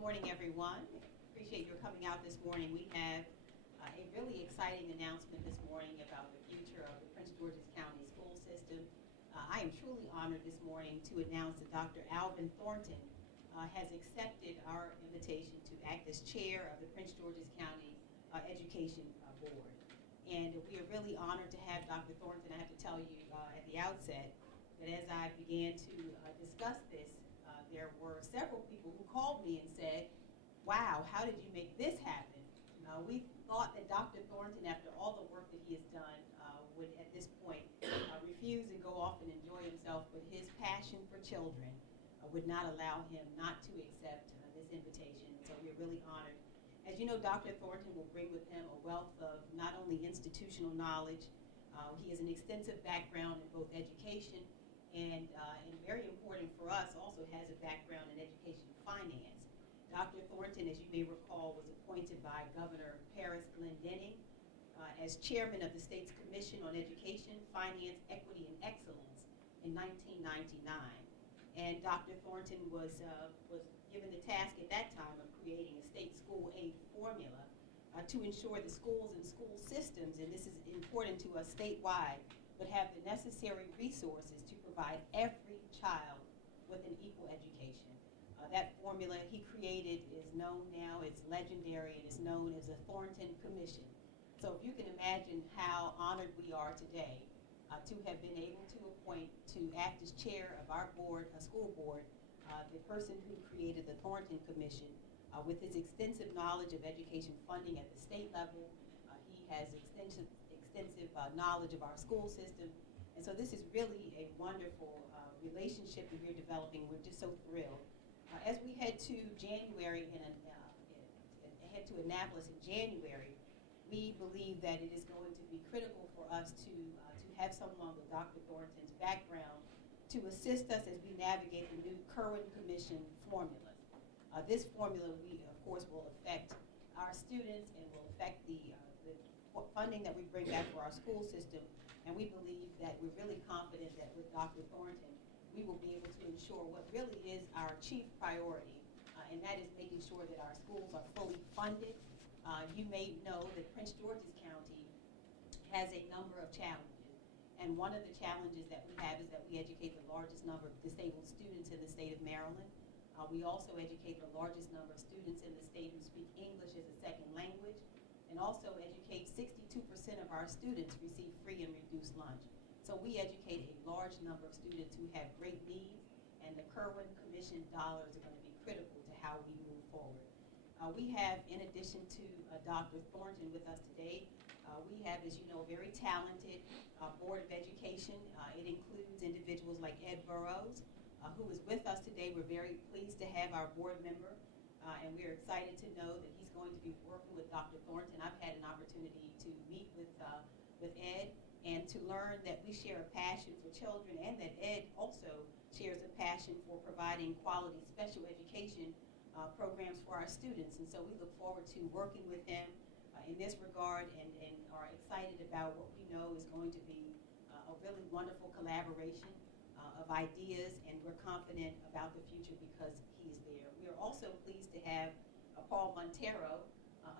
morning, everyone. Appreciate your coming out this morning. We have a really exciting announcement this morning about the future of the Prince George's County school system. I am truly honored this morning to announce that Dr. Alvin Thornton has accepted our invitation to act as chair of the Prince George's County Education Board. And we are really honored to have Dr. Thornton. I have to tell you at the outset that as I began to discuss this, there were several people who called me and said, wow, how did you make this happen? We thought that Dr. Thornton, after all the work that he has done, would at this point refuse and go off and enjoy himself, but his passion for children would not allow him not to accept this invitation. So we're really honored. As you know, Dr. Thornton will bring with him a wealth of not only institutional knowledge, he has an extensive background in both education and very important for us, also has a background in education finance. Dr. Thornton, as you may recall, was appointed by Governor Paris Glendening as chairman of the state's Commission on Education, Finance, Equity, and Excellence in 1999. And Dr. Thornton was given the task at that time of creating a state school aid formula to ensure the schools and school systems, and this is important to us statewide, would have the necessary resources to provide every child with an equal education. That formula he created is known now, it's legendary, and is known as the Thornton Commission. So if you can imagine how honored we are today to have been able to appoint to act as chair of our board, a school board, the person who created the Thornton Commission with his extensive knowledge of education funding at the state level. He has extensive knowledge of our school system. And so this is really a wonderful relationship that we're developing. We're just so thrilled. As we head to January and head to Annapolis in January, we believe that it is going to be critical for us to have someone with Dr. Thornton's background to assist us as we navigate the new Curran Commission formulas. This formula, of course, will affect our students and will affect the funding that we bring back for our school system. And we believe that we're really confident that with Dr. Thornton, we will be able to ensure what really is our chief priority, and that is making sure that our schools are fully funded. You may know that Prince George's County has a number of challenges, and one of the challenges that we have is that we educate the largest number of disabled students in the state of Maryland. We also educate the largest number of students in the state who speak English as a second language, and also educate 62% of our students receive free and reduced lunch. So we educate a large number of students who have great needs, and the Curran Commission dollars are going to be critical to how we move forward. We have, in addition to Dr. Thornton with us today, we have, as you know, a very talented Board of Education. It includes individuals like Ed Burrows, who is with us today. We're very pleased to have our board member, and we're excited to know that he's going to be working with Dr. Thornton. I've had an opportunity to meet with Ed and to learn that we share a passion for children, and that Ed also shares a passion for providing quality special education programs for our students. And so we look forward to working with him in this regard, and are excited about what we know is going to be a really wonderful collaboration of ideas, and we're confident about the future because he's there. We are also pleased to have Paul Montero,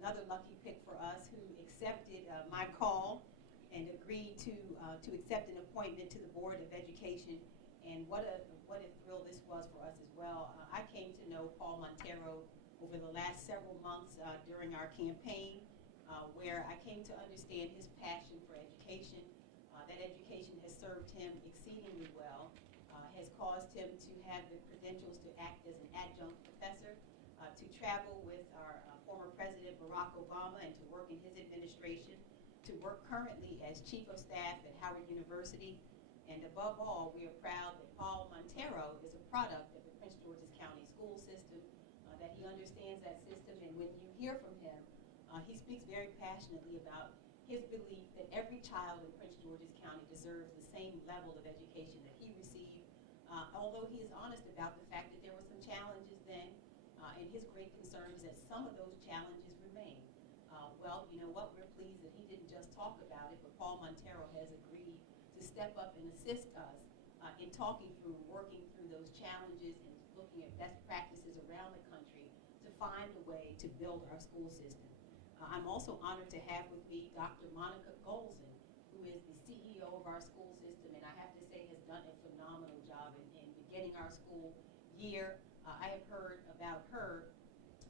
another lucky pick for us, who accepted my call and agreed to accept an appointment to the Board of Education. And what a thrill this was for us as well. I came to know Paul Montero over the last several months during our campaign, where I came to understand his passion for education. That education has served him exceedingly well, has caused him to have the credentials to act as an adjunct professor, to travel with our former President Barack Obama and to work in his administration, to work currently as Chief of Staff at Howard University. And above all, we are proud that Paul Montero is a product of the Prince George's County school system, that he understands that system. And when you hear from him, he speaks very passionately about his belief that every child in Prince George's County deserves the same level of education that he received, although he is honest about the fact that there were some challenges then, and his great concern is that some of those challenges remain. Well, you know what, we're pleased that he didn't just talk about it, but Paul Montero has agreed to step up and assist us in talking through and working through those challenges and looking at best practices around the country to find a way to build our school system. I'm also honored to have with me Dr. Monica Golson, who is the CEO of our school system, and I have to say has done a phenomenal job in beginning our school year. I have heard about her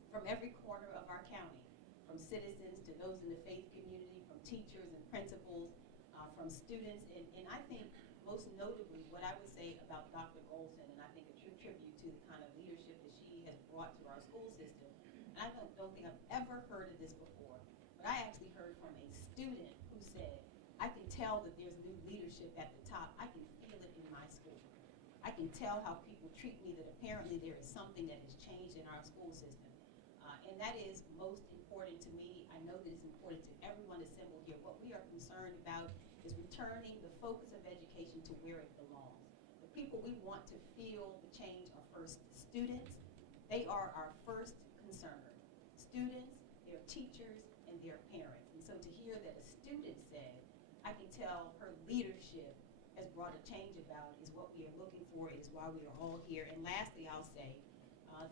from every corner of our county, from citizens to those in the faith community, from teachers and principals, from students, and I think most notably what I would say about Dr. Golson, and I think a true tribute to the kind of leadership that she has brought to our school system, and I don't think I've ever heard of this before, but I actually heard from a student who said, I can tell that there's new leadership at the top. I can feel it in my school. I can tell how people treat me, that apparently there is something that has changed in our school system. And that is most important to me. I know that it's important to everyone assembled here. What we are concerned about is returning the focus of education to where it belongs. The people we want to feel the change are first students. They are our first concern. Students, their teachers, and their parents. And so to hear that a student said, I can tell her leadership has brought a change about is what we are looking for, is why we are all here. And lastly, I'll say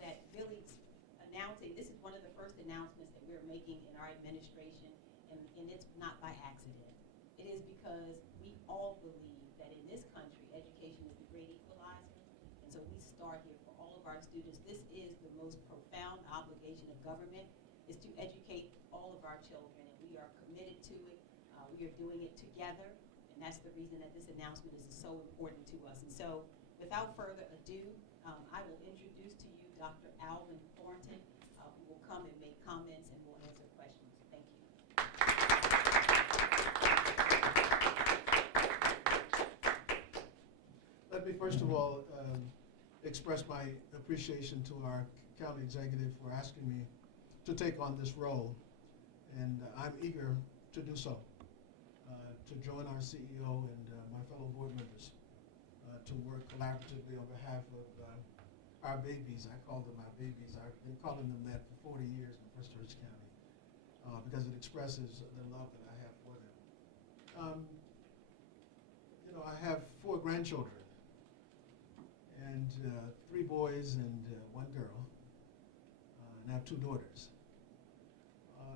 that Billy's announcing, this is one of the first announcements that we're making in our administration, and it's not by accident. It is because we all believe that in this country, education is the great equalizer, and so we start here for all of our students. This is the most profound obligation of government, is to educate all of our children, and we are committed to it. We are doing it together, and that's the reason that this announcement is so important to us. And so, without further ado, I will introduce to you Dr. Alvin Thornton, who will come and make comments and will answer questions. Thank you. Let me first of all express my appreciation to our county executive for asking me to take on this role, and I'm eager to do so. To join our CEO and my fellow board members to work collaboratively on behalf of our babies. I call them our babies. I've been calling them that for 40 years in Prince George's County because it expresses the love that I have for them. I have 4 grandchildren and 3 boys and 1 girl, and I have 2 daughters.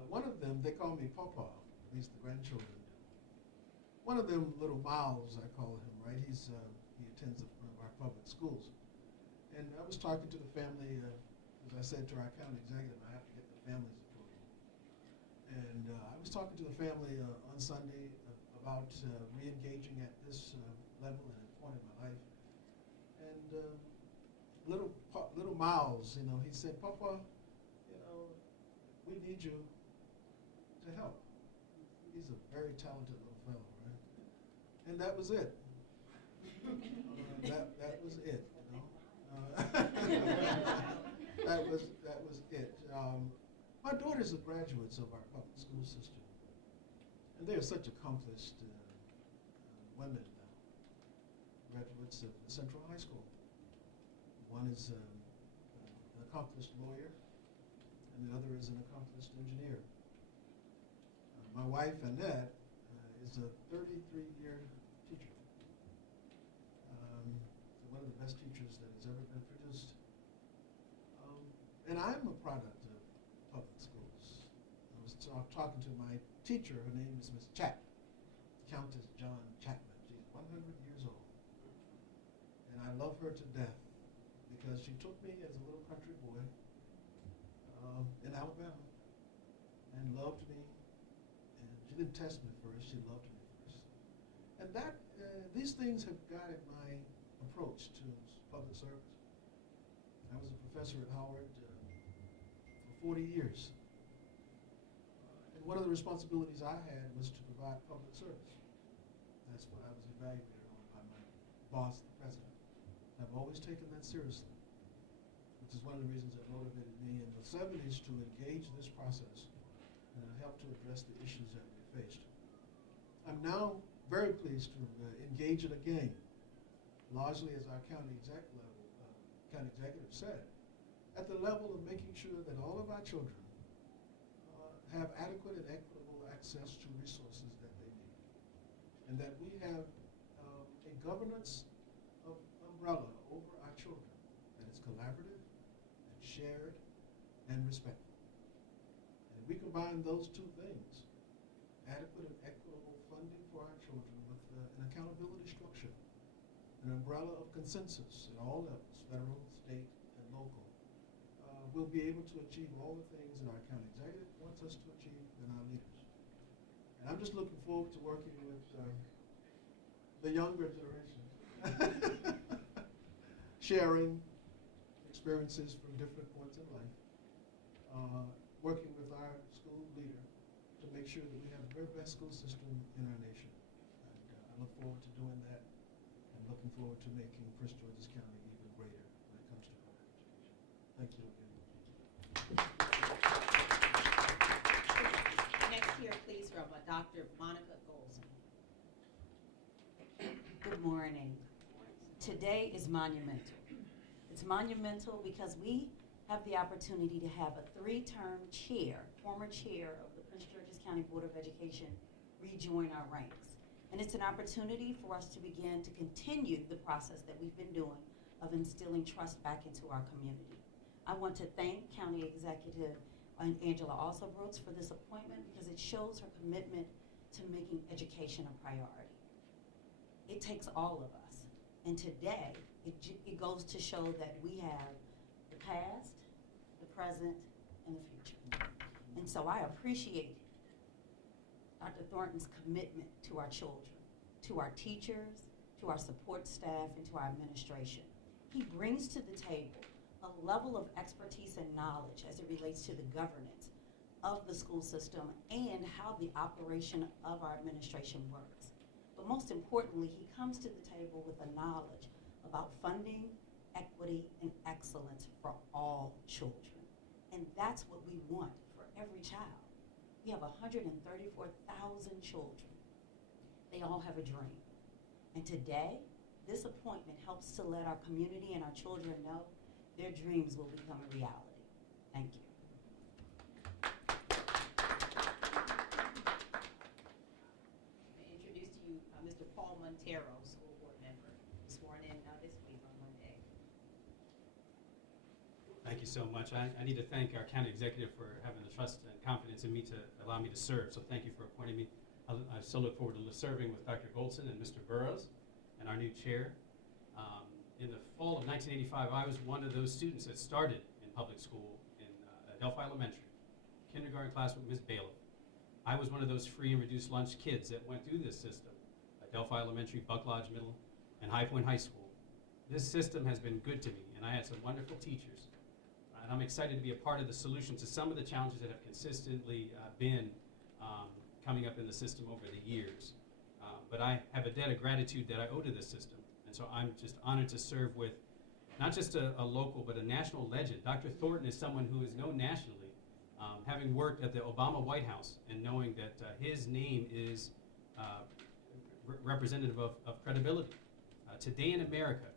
One of them, they call me Pawpaw, at least the grandchildren. One of them, little Miles, I call him, right? He attends one of our public schools. And I was talking to the family, as I said to our county executive, I have to get the family's approval. And I was talking to the family on Sunday about re-engaging at this level and point in my life. And little Miles, he said, Papa, we need you to help. He's a very talented little fellow, right? And that was it. That was it, that was it. My daughters are graduates of our public school system, and they are such accomplished women now. Graduates of the Central High School. One is an accomplished lawyer, and the other is an accomplished engineer. My wife, Annette, is a 33-year teacher. One of the best teachers that has ever been produced. And I'm a product of public schools. I was talking to my teacher. Her name is Miss Chapman, Countess John Chapman. She's 100 years old. And I love her to death because she took me as a little country boy in Alabama and loved me. She didn't test me first, she loved me first. And these things have guided my approach to public service. I was a professor at Howard for 40 years. And one of the responsibilities I had was to provide public service. That's what I was evaluated on by my boss, the president. I've always taken that seriously, which is one of the reasons that motivated me in the 70s to engage this process and help to address the issues that we faced. I'm now very pleased to engage it again, largely as our county executive said, at the level of making sure that all of our children have adequate and equitable access to resources that they need, and that we have a governance umbrella over our children that is collaborative and shared and respectful. And if we combine those two things, adequate and equitable funding for our children with an accountability structure, an umbrella of consensus at all levels, federal, state, and local, we'll be able to achieve all the things that our county executive wants us to achieve and our leaders. And I'm just looking forward to working with the younger generation, sharing experiences from different points in life, working with our school leader to make sure that we have the very best school system in our nation. And I look forward to doing that, and looking forward to making Prince George's County even greater when it comes to public education. Thank you again. Next here, please, from Dr. Monica Golson. Good morning. Today is monumental. It's monumental because we have the opportunity to have a 3-term chair, former chair of the Prince George's County Board of Education, rejoin our ranks. And it's an opportunity for us to begin to continue the process that we've been doing of instilling trust back into our community. I want to thank County Executive Angela Alsobrooks for this appointment because it shows her commitment to making education a priority. It takes all of us. And today, it goes to show that we have the past, the present, and the future. And so I appreciate Dr. Thornton's commitment to our children, to our teachers, to our support staff, and to our administration. He brings to the table a level of expertise and knowledge as it relates to the governance of the school system and how the operation of our administration works. But most importantly, he comes to the table with a knowledge about funding, equity, and excellence for all children. And that's what we want for every child. We have 134,000 children. They all have a dream. And today, this appointment helps to let our community and our children know their dreams will become a reality. Thank you. I introduce to you Mr. Paul Montero, school board member, sworn in this week on Monday. Thank you so much. I need to thank our county executive for having the trust and confidence in me to allow me to serve. So thank you for appointing me. I so look forward to serving with Dr. Goldson and Mr. Burrows and our new chair. In the fall of 1985, I was one of those students that started in public school in Adelphi Elementary, kindergarten class with Ms. Bailiff. I was one of those free and reduced lunch kids that went through this system, Adelphi Elementary, Buck Lodge Middle, and High Point High School. This system has been good to me, and I had some wonderful teachers. And I'm excited to be a part of the solution to some of the challenges that have consistently been coming up in the system over the years. But I have a debt of gratitude that I owe to this system. And so I'm just honored to serve with not just a local, but a national legend. Dr. Thornton is someone who is known nationally, having worked at the Obama White House and knowing that his name is representative of credibility. Today in America,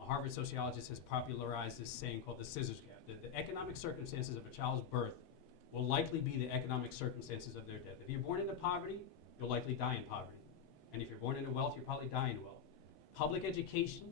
a Harvard sociologist has popularized this saying called the scissors gap. The economic circumstances of a child's birth will likely be the economic circumstances of their death. If you're born into poverty, you'll likely die in poverty. And if you're born into wealth, you'll probably die in wealth. Public education